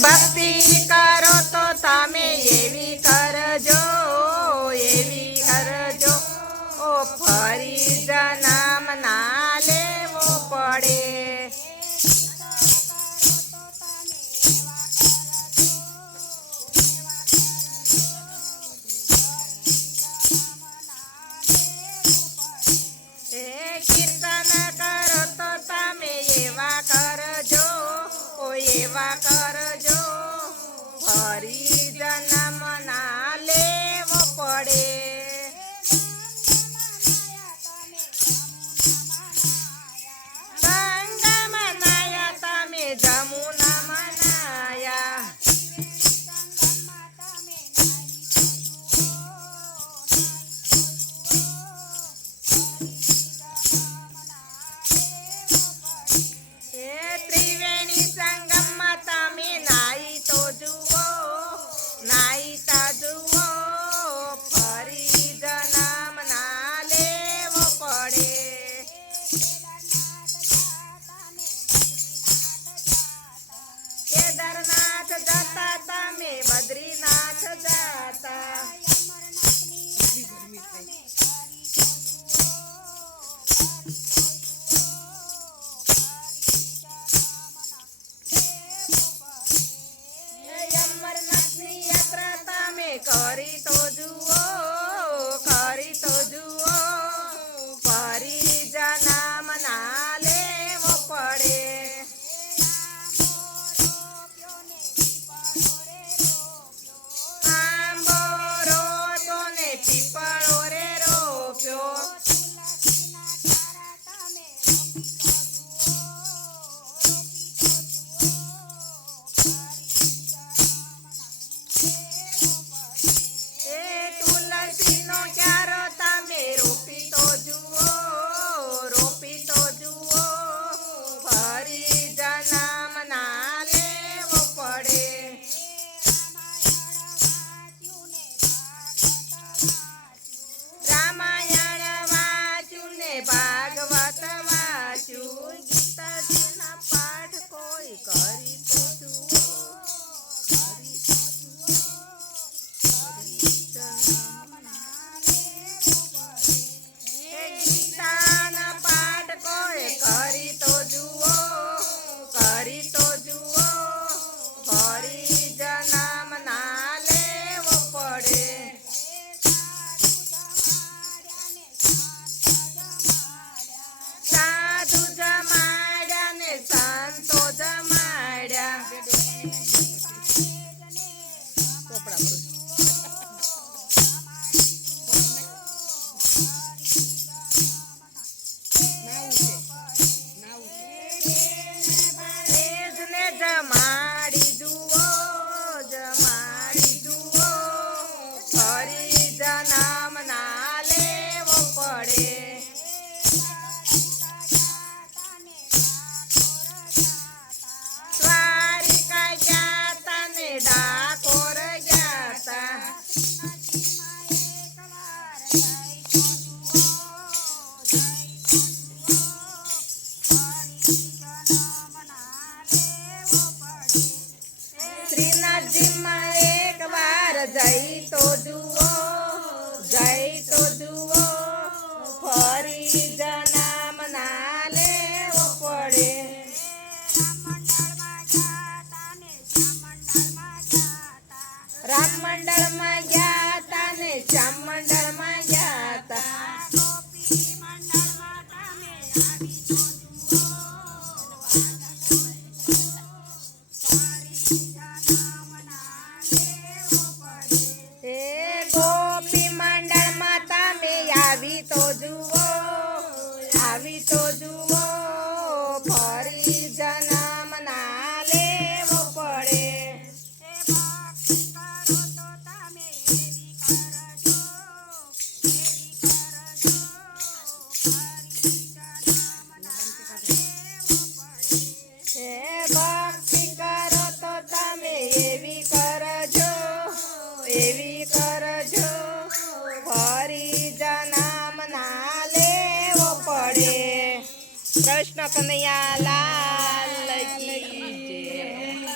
ભક્તિ કરો તો તમે એવી કરજો, એવી કરજો. ઓ ફરી જન્મ ના લેવો પડે. એવા કરજો, ફરી જન્મ ના લેવો પડે. ગંગા મનાયા તમે જમુના મનાયા. ત્રિવેણી સંગમમાં તમે નાઈતા જુઓ, ફરી જન્મ ના લેવો પડે. કેદારનાથ જતા તમે બદ્રીનાથ જતા. અમરનાથની યાત્રા તમે કરી તો જુઓ, કરી તો જુઓ, ફરી જન્મ ના લેવો પડે. આંબો રોતો ને પીપળો રે રોપ્યો. તુલસીનો ક્યારો તમે રોપી તો જુઓ, રોપી તો જુઓ, ફરી જન્મ ના લેવો પડે. રામાયણ વાંચ્યું ને ભાગવત વાંચ્યું, ગીતાજીના પાઠ કોઈ કરી તો જુઓ, કરી તો જુઓ, ફરી જન્મ ના લેવો પડે. ગીતાના પાઠ કોઈ કરી તો જુઓ, કરી તો જુઓ, ફરી જન્મ ના લેવો પડે. સાધુ જમાડ્યા ને સંતો જમાડ્યા. જમાડી જુઓ, જમાડી જુઓ, ફરી જન્મ ના લેવો પડે. દ્વારિકા ગયા ને ડાકોર ગયા. શ્રીનાથજીમાં એક વાર જઈ તો જુઓ.